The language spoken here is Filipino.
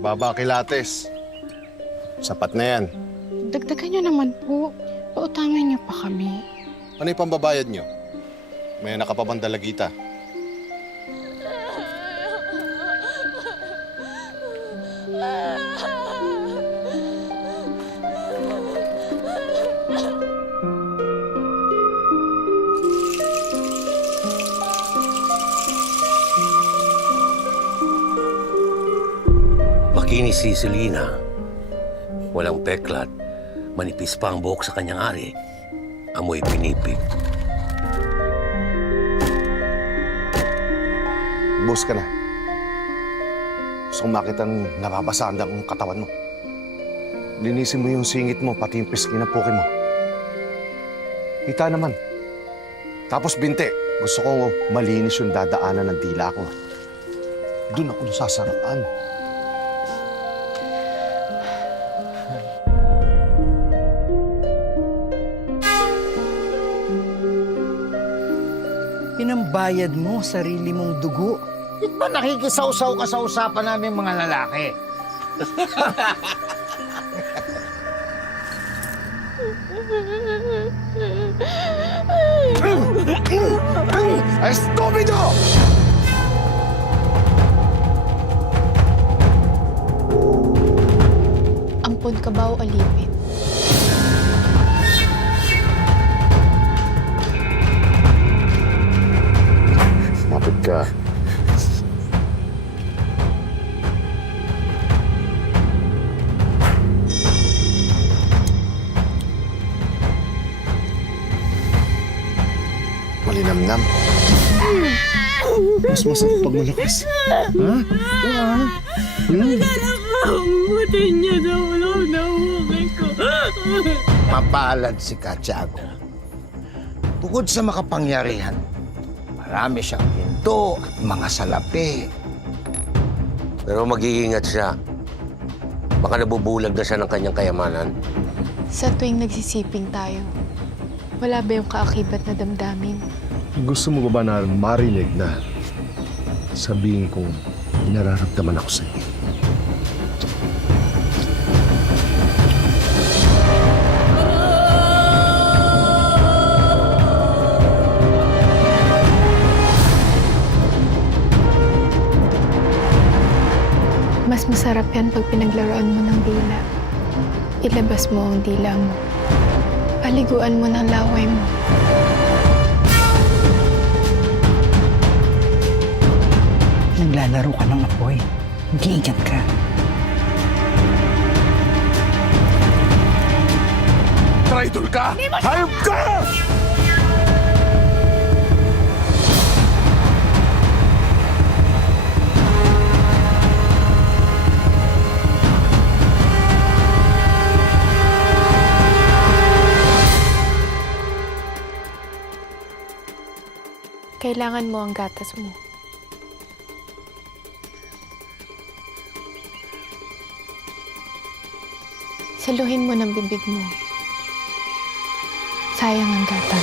Baba kilates. Sapat na yan. Dagdagan nyo naman po. Pautangan nyo pa kami. Ano yung pambabayad nyo? May nakapapandalagita. Makinis si Selena. Walang peklat. Manipis pa ang buhok sa kanyang ari. Amoy pinipig. Bus ka na. Gusto kong makita ang nababasaan ang katawan mo. Linisin mo yung singit mo, pati yung pisngi ng puke mo. Kita naman. Tapos binte. Gusto ko malinis yung dadaanan ng dila ko. Doon ako nasasarapan. Pinambayad mo sarili mong dugo. Di ba nakikisaw-saw ka sa usapan namin mga lalaki? Estúpido! Ampon ka ba o alipin? Mapit ka. Malinamnam. Mas masarap pag malakas. Ha? Butin niya na ulo na ukay ko. Mapalad si Katiago. Bukod sa makapangyarihan, marami siyang pinto at mga salapi. Pero mag-iingat siya. Baka nabubulag na siya ng kanyang kayamanan. Sa tuwing nagsisiping tayo, wala ba yung kaakibat na damdamin? Gusto mo ba na marinig na sabihin kong nararamdaman ako sa'yo? Mas masarap yan pag pinaglaruan mo ng dila. Ilabas mo ang dila mo. Paliguan mo ng laway mo. Naglalaro ka ng apoy. Mag-iingat ka. Traitor ka! Hayop ka! Kailangan mo ang gatas mo. Saluhin mo ng bibig mo. Sayang ang gatas.